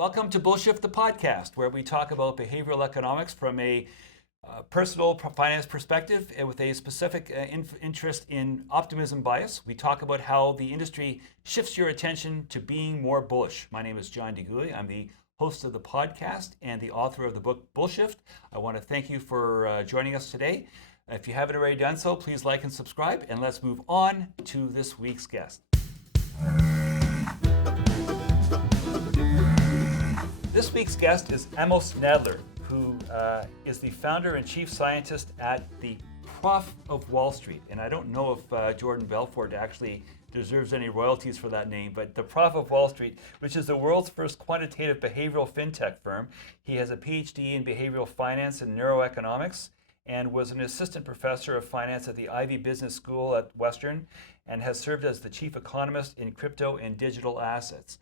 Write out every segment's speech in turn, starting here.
Welcome to Bullshift the podcast, where we talk about behavioral economics from a personal finance perspective and with a specific interest in optimism bias. We talk about how the industry shifts your attention to being more bullish. My name is John DeGoulier. I'm the host of the podcast and the author of the book Bullshift. I want to thank you for joining us today. If you haven't already done so, please like and subscribe, and let's move on to this week's guest. This week's guest is Amos Nadler, who is the founder and chief scientist at the Prof of Wall Street. And I don't know if Jordan Belfort actually deserves any royalties for that name, but the Prof of Wall Street, which is the world's first quantitative behavioral fintech firm. He has a PhD in behavioral finance and neuroeconomics and was an assistant professor of finance at the Ivy Business School at Western and has served as the chief economist in crypto and digital assets.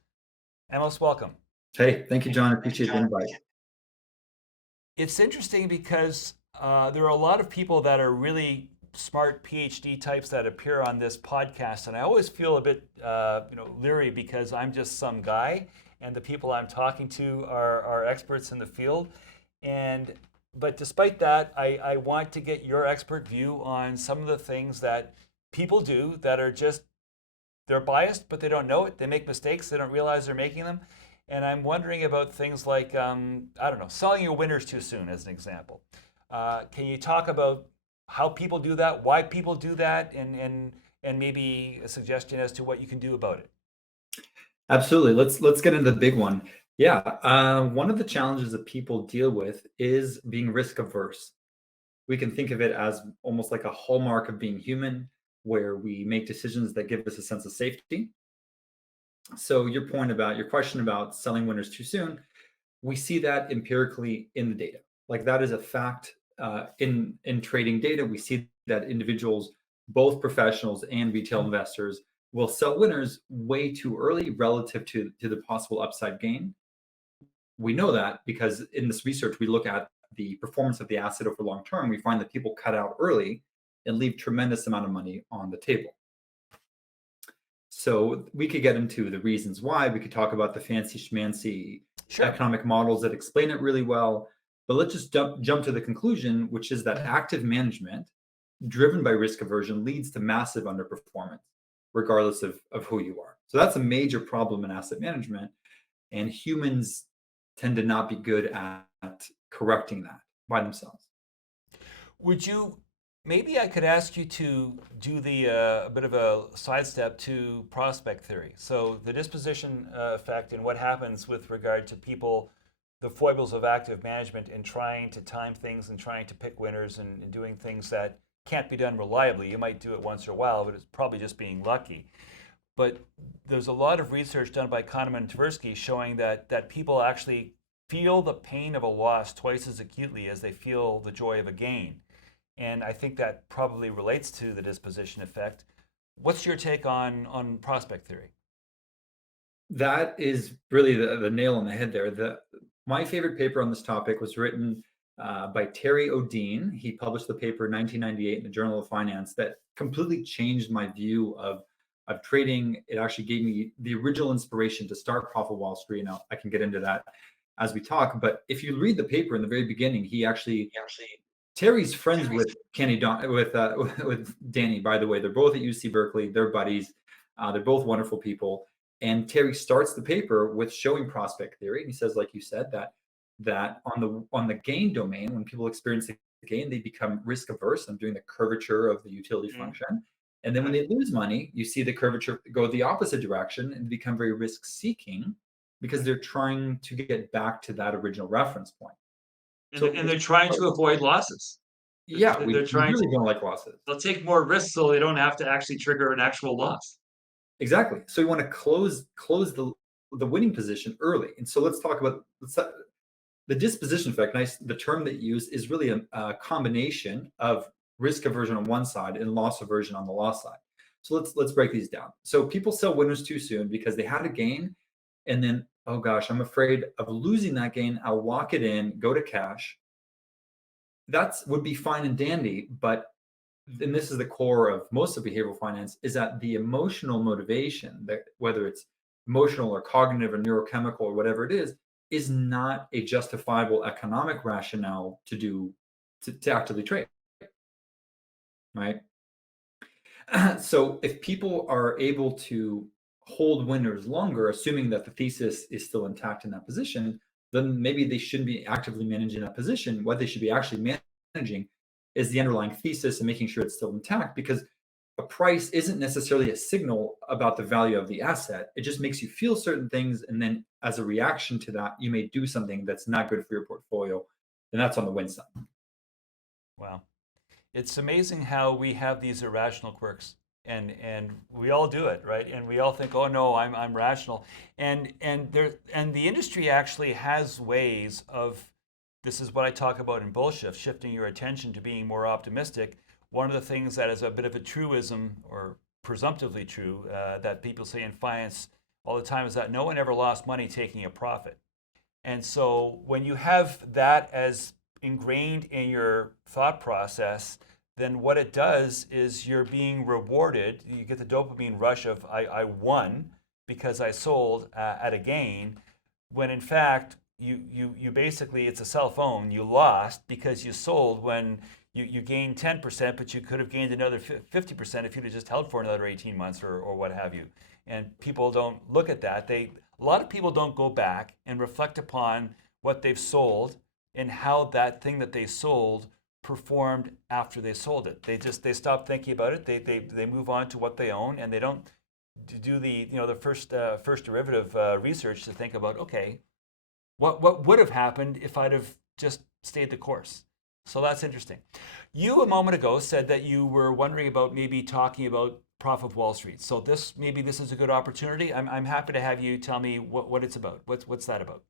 Amos, welcome. Hey, thank you, John. I appreciate the invite. It's interesting because there are a lot of people that are really smart PhD types that appear on this podcast, and I always feel a bit leery because I'm just some guy, and the people I'm talking to are experts in the field. But despite that, I want to get your expert view on some of the things that people do that are just, they're biased, but they don't know it. They make mistakes. They don't realize they're making them. And I'm wondering about things like, selling your winners too soon, as an example. Can you talk about how people do that, why people do that, and maybe a suggestion as to what you can do about it? Absolutely. Let's get into the big one. Yeah, one of the challenges that people deal with is being risk averse. We can think of it as almost like a hallmark of being human, where we make decisions that give us a sense of safety. So your question about selling winners too soon, we see that empirically in the data. Like that is a fact in trading data. We see that individuals, both professionals and retail investors, will sell winners way too early relative to the possible upside gain. We know that because in this research, we look at the performance of the asset over long term. We find that people cut out early and leave tremendous amount of money on the table. So we could get into the reasons why. We could talk about the fancy schmancy economic models that explain it really well. But let's just jump to the conclusion, which is that active management driven by risk aversion leads to massive underperformance, regardless of who you are. So that's a major problem in asset management. And humans tend to not be good at correcting that by themselves. Maybe I could ask you to do a bit of a sidestep to prospect theory. So the disposition effect and what happens with regard to people, the foibles of active management in trying to time things and trying to pick winners and doing things that can't be done reliably. You might do it once in a while, but it's probably just being lucky. But there's a lot of research done by Kahneman and Tversky showing that people actually feel the pain of a loss twice as acutely as they feel the joy of a gain. And I think that probably relates to the disposition effect. What's your take on prospect theory? That is really the nail on the head there. My favorite paper on this topic was written by Terry O'Dean. He published the paper in 1998 in the Journal of Finance that completely changed my view of trading. It actually gave me the original inspiration to start Prof of Wall Street. Now I can get into that as we talk. But if you read the paper in the very beginning, Terry's friends with with Danny, by the way. They're both at UC Berkeley. They're buddies. They're both wonderful people. And Terry starts the paper with showing prospect theory. And he says, like you said, that on the gain domain, when people experience the gain, they become risk averse. I'm doing the curvature of the utility function. And then when they lose money, you see the curvature go the opposite direction and become very risk seeking because they're trying to get back to that original reference point. And they're trying to avoid losses. Yeah, we really don't like losses. They'll take more risks so they don't have to actually trigger an actual loss. Exactly. So you want to close the winning position early. And so let's talk about the disposition effect. The term that you use is really a combination of risk aversion on one side and loss aversion on the loss side. So let's break these down. So people sell winners too soon because they had a gain, and then, oh gosh, I'm afraid of losing that gain. I'll lock it in, go to cash. That would be fine and dandy, but and this is the core of most of behavioral finance, is that the emotional motivation, that whether it's emotional or cognitive or neurochemical or whatever it is, is not a justifiable economic rationale to actively trade, right? So if people are able to hold winners longer, assuming that the thesis is still intact in that position, then maybe they shouldn't be actively managing that position. What they should be actually managing is the underlying thesis and making sure it's still intact, because a price isn't necessarily a signal about the value of the asset. It just makes you feel certain things. And then as a reaction to that, you may do something that's not good for your portfolio. And that's on the win side. Wow. It's amazing how we have these irrational quirks, and we all do it, right? And we all think, oh no, I'm rational. And the industry actually has ways of, this is what I talk about in Bull Shift, shifting your attention to being more optimistic. One of the things that is a bit of a truism, or presumptively true, that people say in finance all the time, is that no one ever lost money taking a profit. And so when you have that as ingrained in your thought process, then what it does is you're being rewarded. You get the dopamine rush of I won because I sold at a gain, when in fact you basically, it's a cell phone, you lost because you sold when you gained 10%, but you could have gained another 50% if you'd have just held for another 18 months or what have you. And people don't look at that. A lot of people don't go back and reflect upon what they've sold and how that thing that they sold performed after they sold it. They stop thinking about it. They move on to what they own, and they don't do the first derivative research to think about, okay, what would have happened if I'd have just stayed the course. So that's interesting. You a moment ago said that you were wondering about maybe talking about Prof of Wall Street. So maybe this is a good opportunity. I'm happy to have you tell me what it's about. What's that about?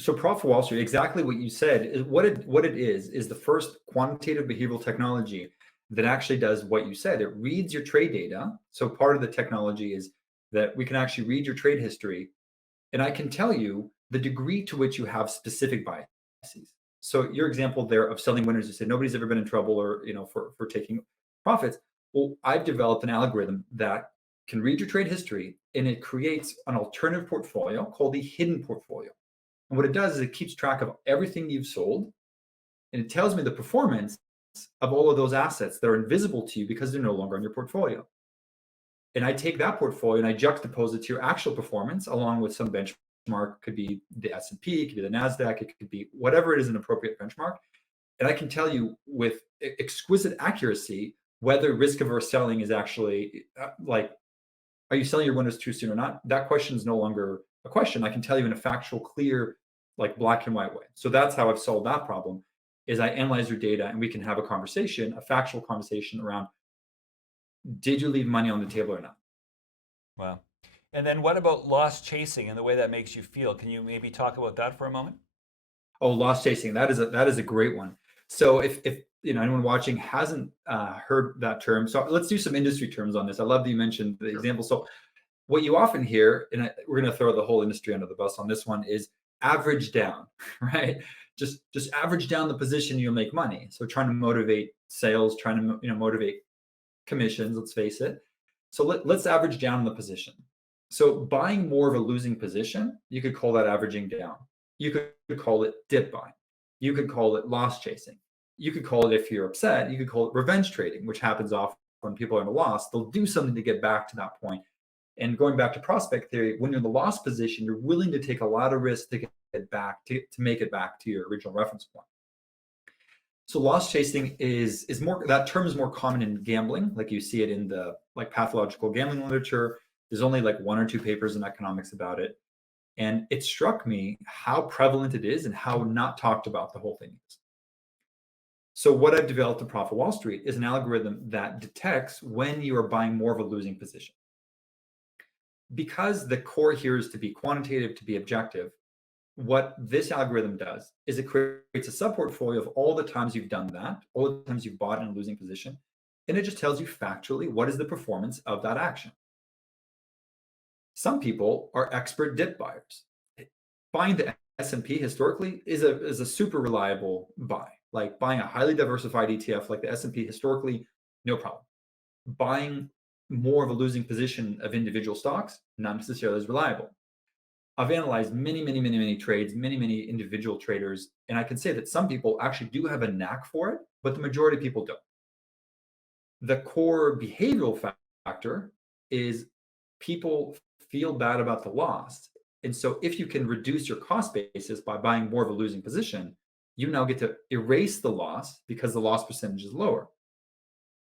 So Prof of Wall Street, exactly what you said, is what it is the first quantitative behavioral technology that actually does what you said. It reads your trade data. So part of the technology is that we can actually read your trade history, and I can tell you the degree to which you have specific biases. So your example there of selling winners, you said nobody's ever been in trouble, or for taking profits. Well, I've developed an algorithm that can read your trade history, and it creates an alternative portfolio called the hidden portfolio. And what it does is it keeps track of everything you've sold, and it tells me the performance of all of those assets that are invisible to you because they're no longer on your portfolio. And I take that portfolio and I juxtapose it to your actual performance along with some benchmark. Could be the S&P, it could be the NASDAQ, it could be whatever it is, an appropriate benchmark. And I can tell you with exquisite accuracy whether risk averse selling is actually are you selling your winners too soon or not? That question is no longer a question. I can tell you in a factual, clear, like black and white way. So that's how I've solved that problem, is I analyze your data and we can have a conversation, a factual conversation around, did you leave money on the table or not? Wow. And then what about loss chasing and the way that makes you feel? Can you maybe talk about that for a moment? Oh, loss chasing. That is a great one. So if anyone watching hasn't heard that term, so let's do some industry terms on this. I love that you mentioned the example. So what you often hear, and we're going to throw the whole industry under the bus on this one, is average down, right? Just average down the position, you'll make money. So trying to motivate sales, trying to motivate commissions. Let's face it. So let's average down the position. So buying more of a losing position, you could call that averaging down. You could call it dip buying. You could call it loss chasing. You could call it, if you're upset, you could call it revenge trading, which happens often when people are in a loss. They'll do something to get back to that point. And going back to prospect theory, when you're in the loss position, you're willing to take a lot of risk to get back to make it back to your original reference point. So loss chasing is more, that term is more common in gambling, like you see it in the pathological gambling literature. There's only like 1 or 2 papers in economics about it. And it struck me how prevalent it is and how not talked about the whole thing is. So what I've developed in Prof of Wall Street is an algorithm that detects when you are buying more of a losing position. Because the core here is to be quantitative, to be objective, what this algorithm does is it creates a sub-portfolio of all the times you've done that, all the times you've bought in a losing position, and it just tells you factually what is the performance of that action. Some people are expert dip buyers. Buying the S&P historically is a super reliable buy. Like buying a highly diversified ETF like the S&P historically, no problem. Buying more of a losing position of individual stocks, not necessarily as reliable. I've analyzed many trades, many individual traders, and I can say that some people actually do have a knack for it, but the majority of people don't. The core behavioral factor is people feel bad about the loss. And so if you can reduce your cost basis by buying more of a losing position, you now get to erase the loss because the loss percentage is lower.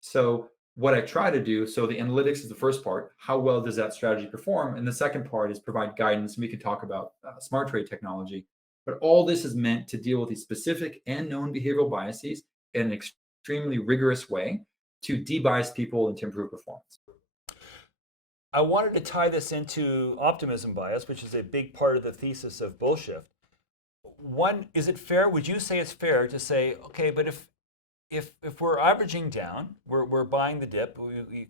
So what I try to do, so the analytics is the first part. How well does that strategy perform? And the second part is provide guidance. And we can talk about smart trade technology. But all this is meant to deal with these specific and known behavioral biases in an extremely rigorous way to de-bias people and to improve performance. I wanted to tie this into optimism bias, which is a big part of the thesis of bullshift. One, is it fair? Would you say it's fair to say, okay, but if we're averaging down, we're buying the dip.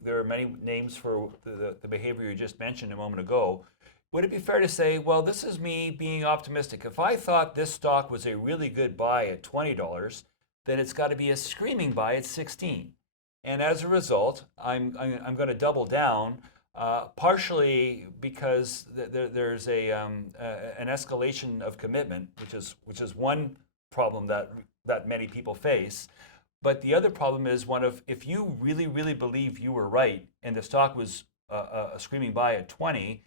There are many names for the behavior you just mentioned a moment ago. Would it be fair to say, well, this is me being optimistic. If I thought this stock was a really good buy at $20, then it's got to be a screaming buy at 16. And as a result, I'm going to double down, partially because there's an escalation of commitment, which is one problem that many people face. But the other problem is one of, if you really believe you were right and the stock was a screaming buy at 20,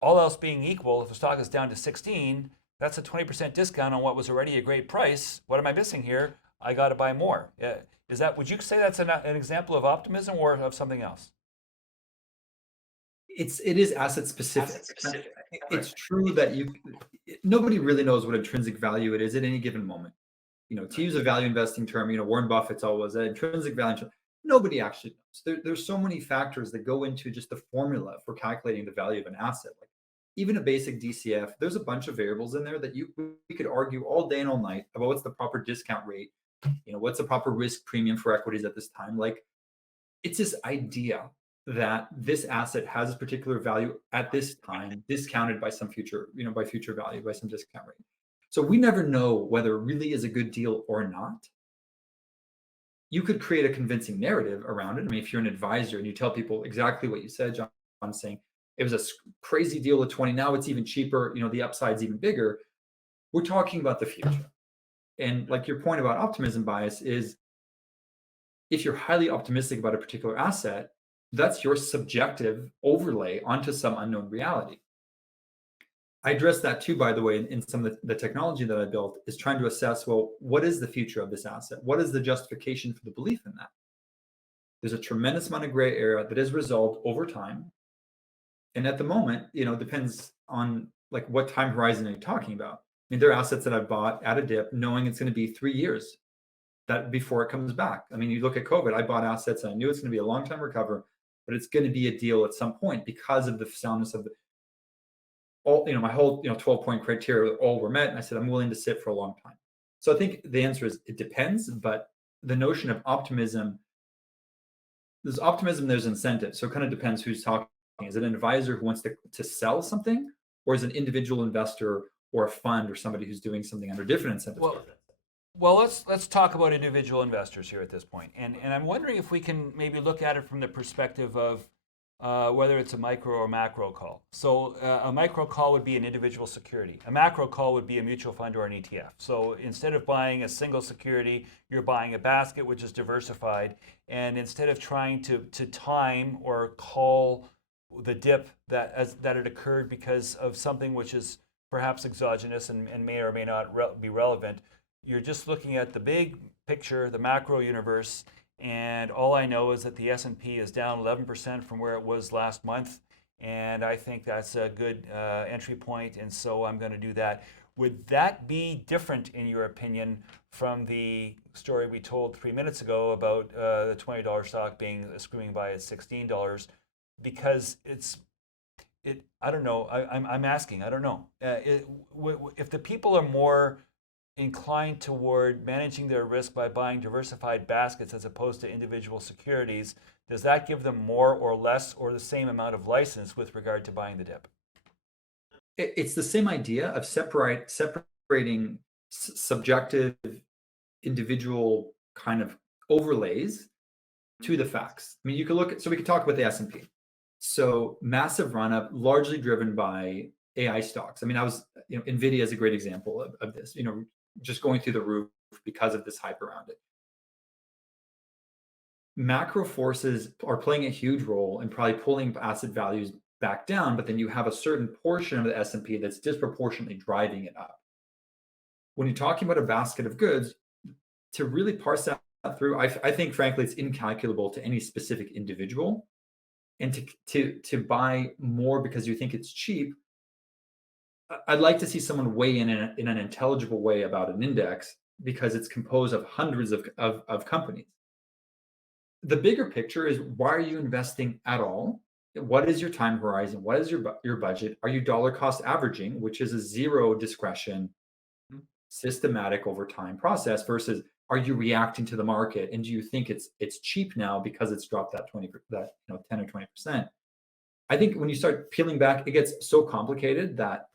all else being equal, if the stock is down to 16, that's a 20% discount on what was already a great price. What am I missing here? I got to buy more. Would you say that's an example of optimism or of something else? It is asset specific. It's true that nobody really knows what intrinsic value it is at any given moment. To use a value investing term, Warren Buffett's always intrinsic value. Nobody actually knows. There's so many factors that go into just the formula for calculating the value of an asset. Like even a basic DCF, there's a bunch of variables in there that we could argue all day and all night about what's the proper discount rate, what's the proper risk premium for equities at this time. Like it's this idea that this asset has a particular value at this time, discounted by some future, by future value, by some discount rate. So we never know whether it really is a good deal or not. You could create a convincing narrative around it. I mean, if you're an advisor and you tell people exactly what you said, John, saying it was a crazy deal at 20, now it's even cheaper, the upside's even bigger. We're talking about the future. And like your point about optimism bias is, if you're highly optimistic about a particular asset, that's your subjective overlay onto some unknown reality. I address that too, by the way, in some of the technology that I built, is trying to assess, well, what is the future of this asset? What is the justification for the belief in that? There's a tremendous amount of gray area that is resolved over time. And at the moment, depends on like what time horizon are you talking about? I mean, there are assets that I've bought at a dip knowing it's going to be 3 years that before it comes back. I mean, you look at COVID, I bought assets and I knew it's going to be a long time recover, but it's going to be a deal at some point because of the soundness of my whole 12-point criteria all were met, and I said I'm willing to sit for a long time. So I think the answer is it depends, but the notion of optimism, there's optimism, there's incentive. So it kind of depends who's talking. Is it an advisor who wants to sell something, or is it an individual investor or a fund or somebody who's doing something under different incentives? Well, let's talk about individual investors here at this point, and I'm wondering if we can maybe look at it from the perspective of whether it's a micro or macro call. So a micro call would be an individual security. A macro call would be a mutual fund or an ETF. So instead of buying a single security, you're buying a basket which is diversified. And instead of trying to time or call the dip that it occurred because of something which is perhaps exogenous and may or may not be relevant, you're just looking at the big picture, the macro universe. And all I know is that the S&P is down 11% from where it was last month. And I think that's a good entry point. And so I'm going to do that. Would that be different, in your opinion, from the story we told 3 minutes ago about the $20 stock being a screaming buy at $16? Because I don't know. I'm asking. I don't know. If the people are more inclined toward managing their risk by buying diversified baskets as opposed to individual securities, does that give them more or less or the same amount of license with regard to buying the dip? It's the same idea of separating subjective, individual kind of overlays to the facts. I mean, you could we could talk about the S&P. So massive run up, largely driven by AI stocks. I mean, Nvidia is a great example of this, just going through the roof because of this hype around it. Macro forces are playing a huge role in probably pulling asset values back down, but then you have a certain portion of the S&P that's disproportionately driving it up. When you're talking about a basket of goods, to really parse that through, I think frankly it's incalculable to any specific individual. And to buy more because you think it's cheap, I'd like to see someone weigh in an intelligible way about an index because it's composed of hundreds of companies. The bigger picture is, why are you investing at all? What is your time horizon? What is your budget? Are you dollar cost averaging, which is a zero discretion, systematic over time process, versus are you reacting to the market, and do you think it's cheap now because it's dropped that 10 or 20%? I think when you start peeling back, it gets so complicated that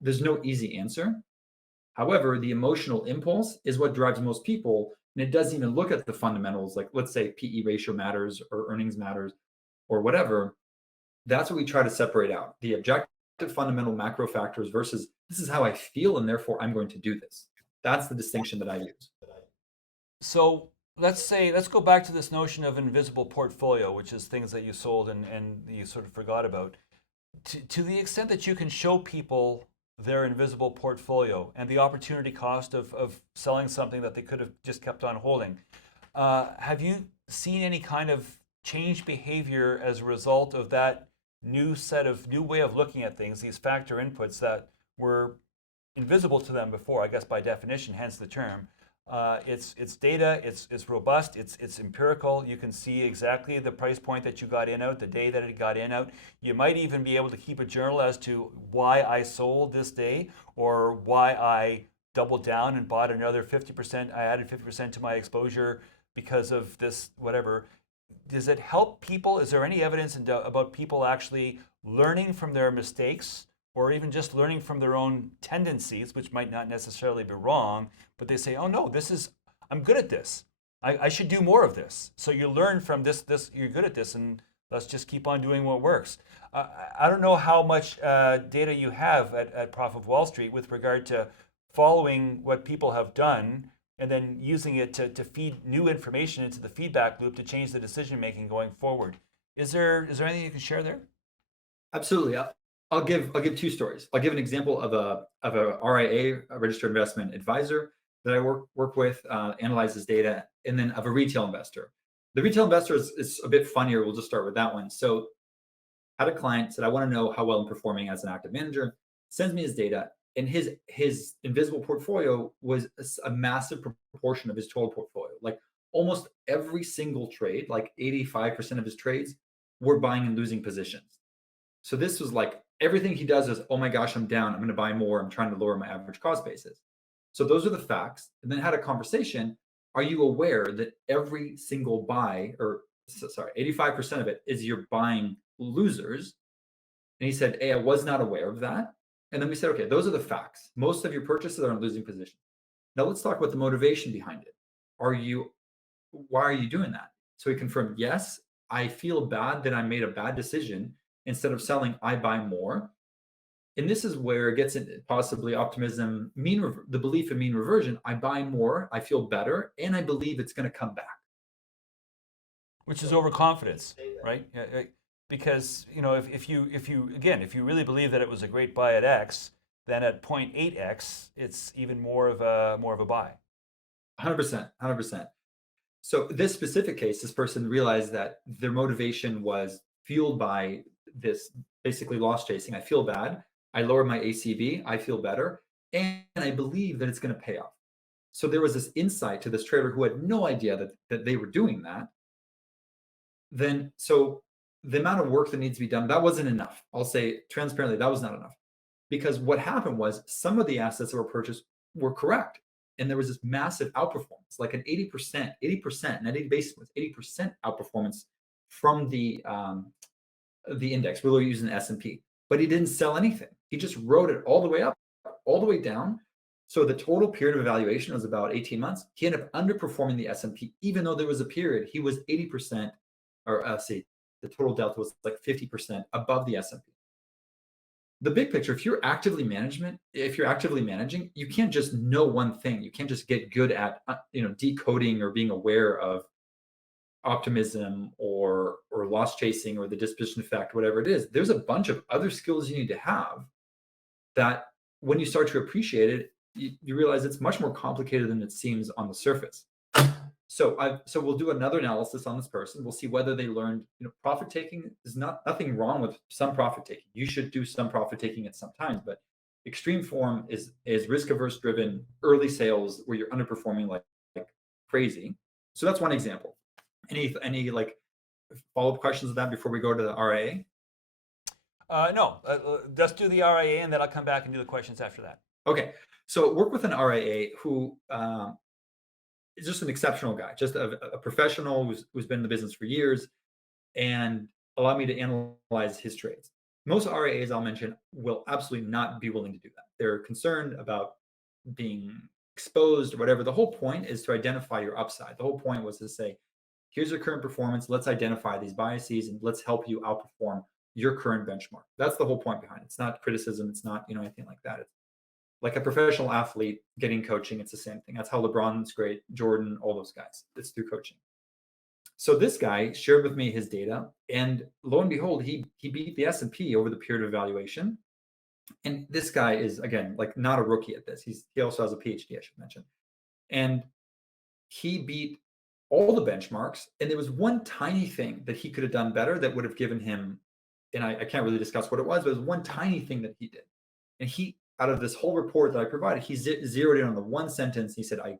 there's no easy answer. However, the emotional impulse is what drives most people, and it doesn't even look at the fundamentals, like let's say PE ratio matters or earnings matters or whatever. That's what we try to separate out: the objective fundamental macro factors versus this is how I feel and therefore I'm going to do this. That's the distinction that I use. So let's go back to this notion of invisible portfolio, which is things that you sold and you sort of forgot about. To the extent that you can show people their invisible portfolio and the opportunity cost of selling something that they could have just kept on holding, have you seen any kind of change behavior as a result of that new way of looking at things, these factor inputs that were invisible to them before, I guess by definition, hence the term? It's data, it's robust, it's empirical. You can see exactly the price point that you got in out, the day that it got in out. You might even be able to keep a journal as to why I sold this day, or why I doubled down and bought another 50%. I added 50% to my exposure because of this, whatever. Does it help people? Is there any evidence about people actually learning from their mistakes, or even just learning from their own tendencies, which might not necessarily be wrong, but they say, oh no, I'm good at this. I should do more of this. So you learn from this, you're good at this, and let's just keep on doing what works. I don't know how much data you have at Prof of Wall Street with regard to following what people have done and then using it to feed new information into the feedback loop to change the decision making going forward. Is there anything you can share there? Absolutely. I'll give two stories. I'll give an example of a RIA, a registered investment advisor that I work with, analyzes data, and then of a retail investor. The retail investor is a bit funnier. We'll just start with that one. So, had a client said, I want to know how well I'm performing as an active manager. Sends me his data, and his invisible portfolio was a massive proportion of his total portfolio. Like almost every single trade, like 85% of his trades, were buying and losing positions. So this was like everything he does is, oh my gosh, I'm down. I'm going to buy more. I'm trying to lower my average cost basis. So those are the facts. And then had a conversation. Are you aware that every single buy, 85% of it is you're buying losers? And he said, hey, I was not aware of that. And then we said, okay, those are the facts. Most of your purchases are in losing position. Now let's talk about the motivation behind it. Why are you doing that? So he confirmed, yes, I feel bad that I made a bad decision. Instead of selling, I buy more. And this is where it gets into possibly optimism, the belief in mean reversion. I buy more, I feel better, and I believe it's going to come back. Which is overconfidence, right? Because if you really believe that it was a great buy at X, then at 0.8x, it's even more of a buy. 100%. So this specific case, this person realized that their motivation was fueled by this basically loss chasing. I feel bad. I lower my ACV. I feel better. And I believe that it's going to pay off. So there was this insight to this trader who had no idea that they were doing that. Then, so the amount of work that needs to be done, that wasn't enough. I'll say transparently, that was not enough. Because what happened was some of the assets that were purchased were correct. And there was this massive outperformance, like an 80%, not 80 basis points, 80% outperformance from the index. We were using the S&P, but he didn't sell anything. He just rode it all the way up, all the way down. So the total period of evaluation was about 18 months. He ended up underperforming the S&P, even though there was a period he was 80%, or say the total delta was like 50% above the S&P. the big picture, if you're actively managing, you can't just know one thing. You can't just get good at decoding or being aware of optimism or loss chasing or the disposition effect, whatever it is. There's a bunch of other skills you need to have that when you start to appreciate it, you realize it's much more complicated than it seems on the surface. So we'll do another analysis on this person. We'll see whether they learned, profit taking is nothing wrong with some profit taking. You should do some profit taking at some times, but extreme form is risk averse driven early sales where you're underperforming like crazy. So that's one example. Any like follow up questions of that before we go to the RIA? No, let's do the RIA and then I'll come back and do the questions after that. Okay, so work with an RIA who is just an exceptional guy, just a professional who's been in the business for years, and allow me to analyze his trades. Most RIAs I'll mention will absolutely not be willing to do that. They're concerned about being exposed or whatever. The whole point is to identify your upside. The whole point was to say, here's your current performance. Let's identify these biases and let's help you outperform your current benchmark. That's the whole point behind it. It's not criticism. It's not, anything like that. It's like a professional athlete getting coaching. It's the same thing. That's how LeBron's great, Jordan, all those guys. It's through coaching. So this guy shared with me his data, and lo and behold, he beat the S&P over the period of evaluation. And this guy is, again, like not a rookie at this. He also has a PhD, I should mention. And he beat all the benchmarks. And there was one tiny thing that he could have done better that would have given him, and I can't really discuss what it was, but it was one tiny thing that he did. And he, out of this whole report that I provided, he zeroed in on the one sentence. He said, I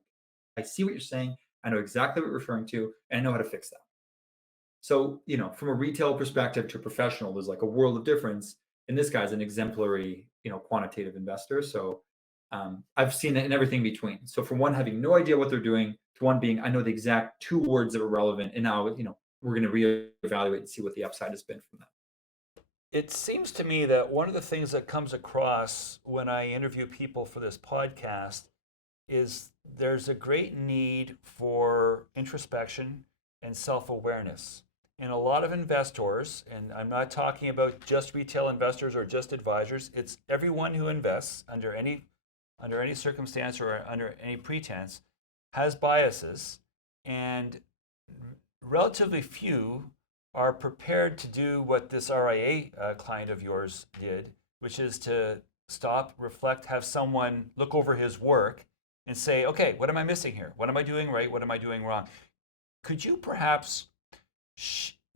see what you're saying. I know exactly what you're referring to, and I know how to fix that. So, from a retail perspective to a professional, there's like a world of difference. And this guy's an exemplary, quantitative investor. So I've seen it in everything between. So from one having no idea what they're doing to one being, I know the exact 2 words that are relevant. And now, we're going to reevaluate and see what the upside has been from that. It seems to me that one of the things that comes across when I interview people for this podcast is there's a great need for introspection and self-awareness. And a lot of investors, and I'm not talking about just retail investors or just advisors, it's everyone who invests under any circumstance or under any pretense has biases, and relatively few are prepared to do what this RIA client of yours did, which is to stop, reflect, have someone look over his work and say, okay, what am I missing here? What am I doing right? What am I doing wrong? Could you perhaps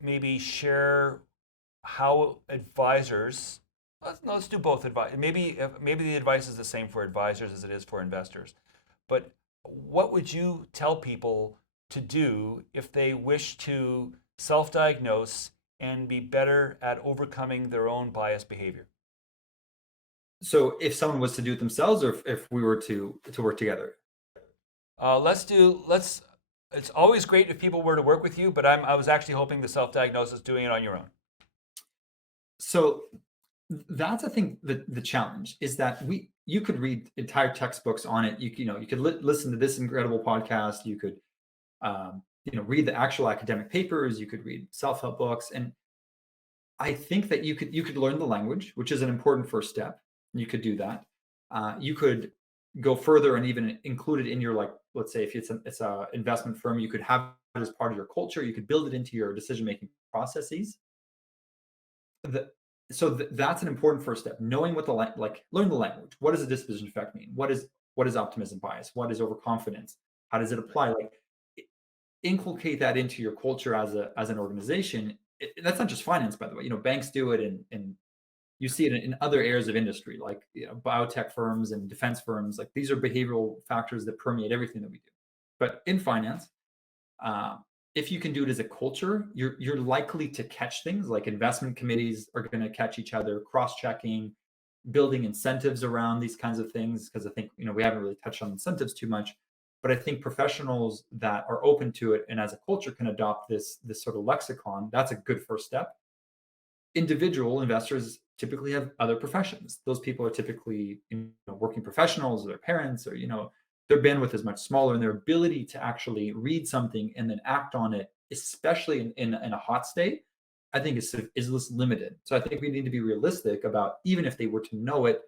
maybe share how advisors, let's do both advice. Maybe the advice is the same for advisors as it is for investors. But what would you tell people to do if they wish to self-diagnose and be better at overcoming their own biased behavior? So if someone was to do it themselves, or if we were to work together? It's always great if people were to work with you, but I was actually hoping the self-diagnosis, doing it on your own. So that's, I think, the challenge is that you could read entire textbooks on it. You could listen to this incredible podcast. You could read the actual academic papers. You could read self-help books, and I think that you could learn the language, which is an important first step. You could do that. You could go further and even include it in your, like, let's say if it's a investment firm, you could have it as part of your culture. You could build it into your decision-making processes. That's an important first step. Knowing what learn the language. What does a disposition effect mean? What is optimism bias? What is overconfidence? How does it apply? Inculcate that into your culture as an organization. That's not just finance, by the way. Banks do it, and you see it in other areas of industry, like biotech firms and defense firms. Like, these are behavioral factors that permeate everything that we do. But in finance, if you can do it as a culture, you're likely to catch things like investment committees are going to catch each other, cross-checking, building incentives around these kinds of things. Because I think we haven't really touched on incentives too much, but I think professionals that are open to it and as a culture can adopt this sort of lexicon. That's a good first step. Individual investors typically have other professions. Those people are typically working professionals, or their parents, or their bandwidth is much smaller, and their ability to actually read something and then act on it, especially in a hot state, I think is limited. So I think we need to be realistic about, even if they were to know it,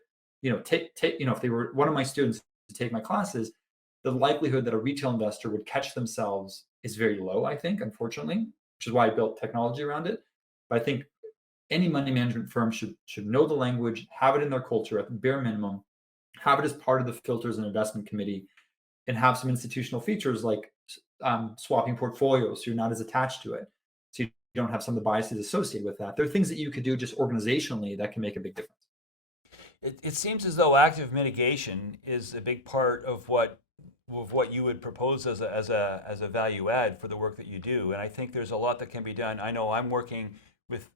if they were one of my students to take my classes, the likelihood that a retail investor would catch themselves is very low, I think, unfortunately, which is why I built technology around it. But I think any money management firm should know the language, have it in their culture at the bare minimum, have it as part of the filters and investment committee, and have some institutional features like swapping portfolios so you're not as attached to it. So you don't have some of the biases associated with that. There are things that you could do just organizationally that can make a big difference. It seems as though active mitigation is a big part of what you would propose as a value add for the work that you do. And I think there's a lot that can be done. I know I'm working with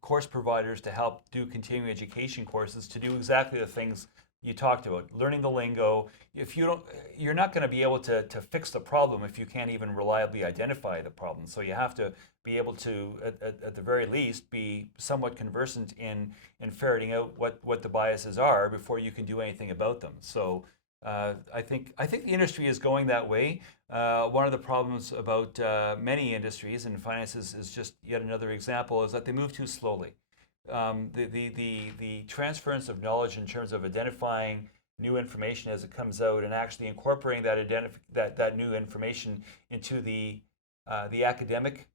course providers to help do continuing education courses to do exactly the things you talked about, learning the lingo. If you don't, you're not going to be able to fix the problem if you can't even reliably identify the problem. So you have to be able to, at the very least, be somewhat conversant in ferreting out what the biases are before you can do anything about them. So I think the industry is going that way. One of the problems about many industries, and finance is just yet another example, is that they move too slowly. The transference of knowledge in terms of identifying new information as it comes out and actually incorporating that new information into the academic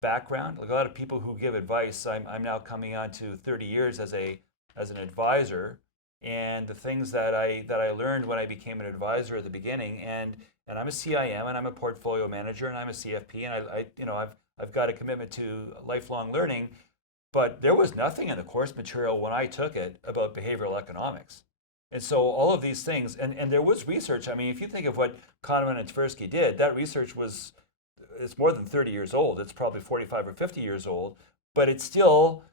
background. Like a lot of people who give advice, I'm now coming on to 30 years as an advisor, and the things that I learned when I became an advisor at the beginning, and I'm a CIM and I'm a portfolio manager and I'm a CFP, and I've got a commitment to lifelong learning. But there was nothing in the course material when I took it about behavioral economics. And so all of these things, and there was research. I mean, if you think of what Kahneman and Tversky did, that research it's more than 30 years old. It's probably 45 or 50 years old, but it still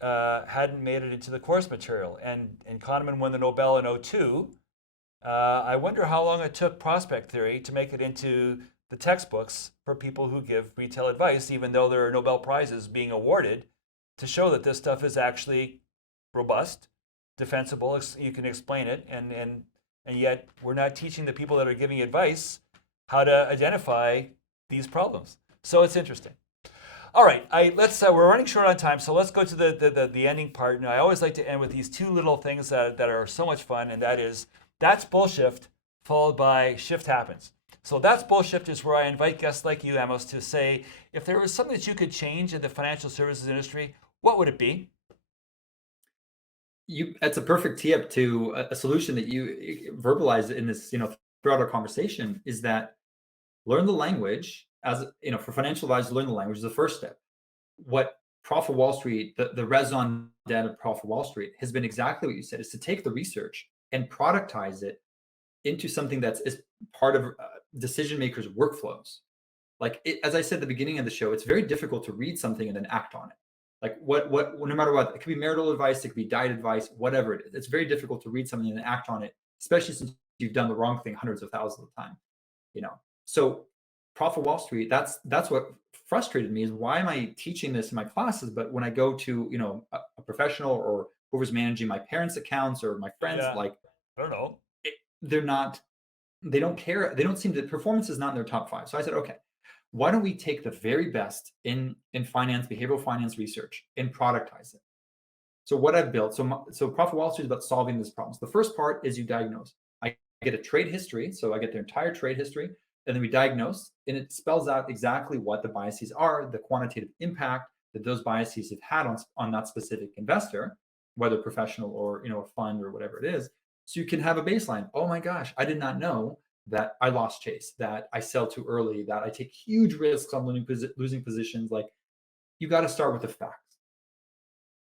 hadn't made it into the course material. And Kahneman won the Nobel in '02. I wonder how long it took prospect theory to make it into the textbooks for people who give retail advice, even though there are Nobel Prizes being awarded to show that this stuff is actually robust, defensible, you can explain it, and yet we're not teaching the people that are giving advice how to identify these problems. So it's interesting. All right, we're running short on time, so let's go to the ending part. And I always like to end with these two little things that are so much fun, and that is, that's bullshit, followed by shift happens. So that's bullshit is where I invite guests like you, Amos, to say, if there was something that you could change in the financial services industry, what would it be? That's a perfect tee up to a solution that you verbalized in this, throughout our conversation, is that learn the language. As for financial advisors, learn the language is the first step. What Prof of Wall Street, the raison d'etre of Prof of Wall Street has been exactly what you said, is to take the research and productize it into something that's is part of decision makers' workflows. As I said at the beginning of the show, it's very difficult to read something and then act on it. Like no matter what, it could be marital advice, it could be diet advice, whatever it is. It's very difficult to read something and act on it, especially since you've done the wrong thing hundreds of thousands of times. So Prof of Wall Street, that's what frustrated me, is why am I teaching this in my classes? But when I go to a professional or whoever's managing my parents' accounts or my friends, I don't know. They don't care. They don't seem to, performance is not in their top 5. So I said, okay, why don't we take the very best in finance, behavioral finance research, and productize it? So what I've built, so Prof of Wall Street is about solving these problems. The first part is you diagnose. I get a trade history, so I get their entire trade history, and then we diagnose, and it spells out exactly what the biases are, the quantitative impact that those biases have had on that specific investor, whether professional or a fund or whatever it is. So you can have a baseline. Oh my gosh, I did not know that I lost chase, that I sell too early, that I take huge risks on losing positions. Like, you got to start with the facts.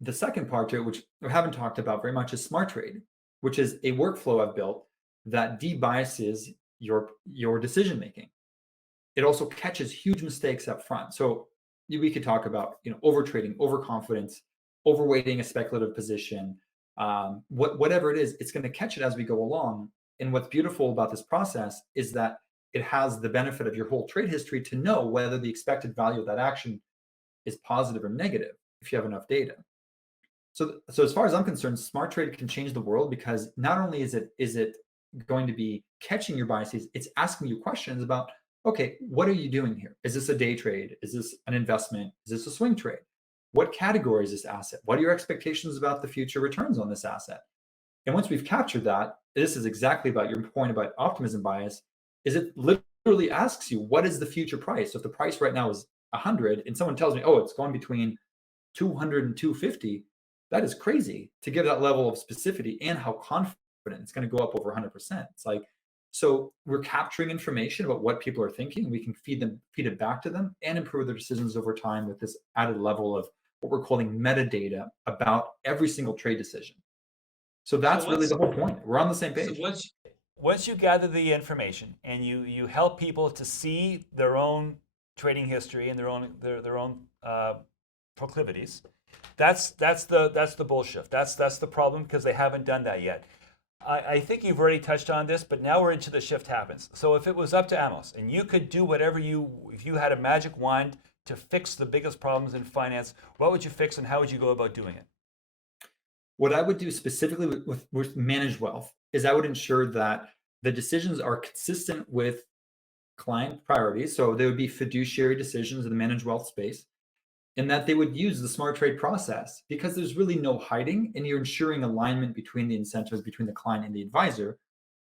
The second part to it, which we haven't talked about very much, is smart trade, which is a workflow I've built that debiases your decision making. It also catches huge mistakes up front. So we could talk about over trading, overconfidence, overweighting a speculative position, whatever it is, it's going to catch it as we go along. And what's beautiful about this process is that it has the benefit of your whole trade history to know whether the expected value of that action is positive or negative if you have enough data. So as far as I'm concerned, smart trade can change the world, because not only is it going to be catching your biases, it's asking you questions about, okay, what are you doing here? Is this a day trade? Is this an investment? Is this a swing trade? What category is this asset? What are your expectations about the future returns on this asset? And once we've captured that, this is exactly about your point about optimism bias, is it literally asks you, what is the future price? So if the price right now is 100 and someone tells me, oh, it's going between 200 and 250, that is crazy to give that level of specificity and how confident it's going to go up over 100%. It's like, so we're capturing information about what people are thinking. We can feed it back to them and improve their decisions over time with this added level of what we're calling metadata about every single trade decision. So that's really the whole point. We're on the same page. So Once you gather the information and you help people to see their own trading history and their own proclivities, that's the bullshit. That's the problem, because they haven't done that yet. I think you've already touched on this, but now we're into the shift happens. So if it was up to Amos and you could do whatever if you had a magic wand to fix the biggest problems in finance, what would you fix and how would you go about doing it? What I would do specifically with managed wealth is I would ensure that the decisions are consistent with client priorities. So they would be fiduciary decisions in the managed wealth space, and that they would use the smart trade process, because there's really no hiding and you're ensuring alignment between the incentives between the client and the advisor,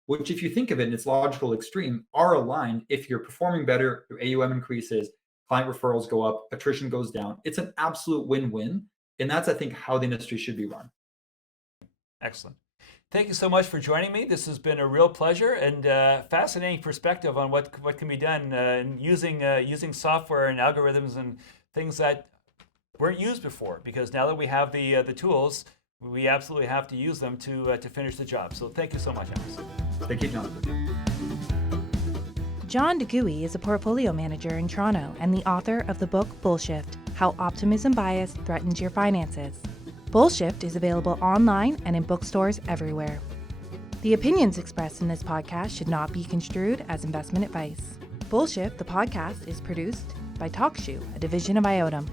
which, if you think of it in its logical extreme, are aligned. If you're performing better, your AUM increases, client referrals go up, attrition goes down. It's an absolute win-win. And that's, I think, how the industry should be run. Excellent. Thank you so much for joining me. This has been a real pleasure and fascinating perspective on what can be done using software and algorithms and things that weren't used before. Because now that we have the tools, we absolutely have to use them to finish the job. So thank you so much, Amos. Thank you, Jonathan. John DeGooey is a portfolio manager in Toronto and the author of the book Bullshift: How Optimism Bias Threatens Your Finances. Bullshift is available online and in bookstores everywhere. The opinions expressed in this podcast should not be construed as investment advice. Bullshift, the podcast, is produced by TalkShoe, a division of IOTM.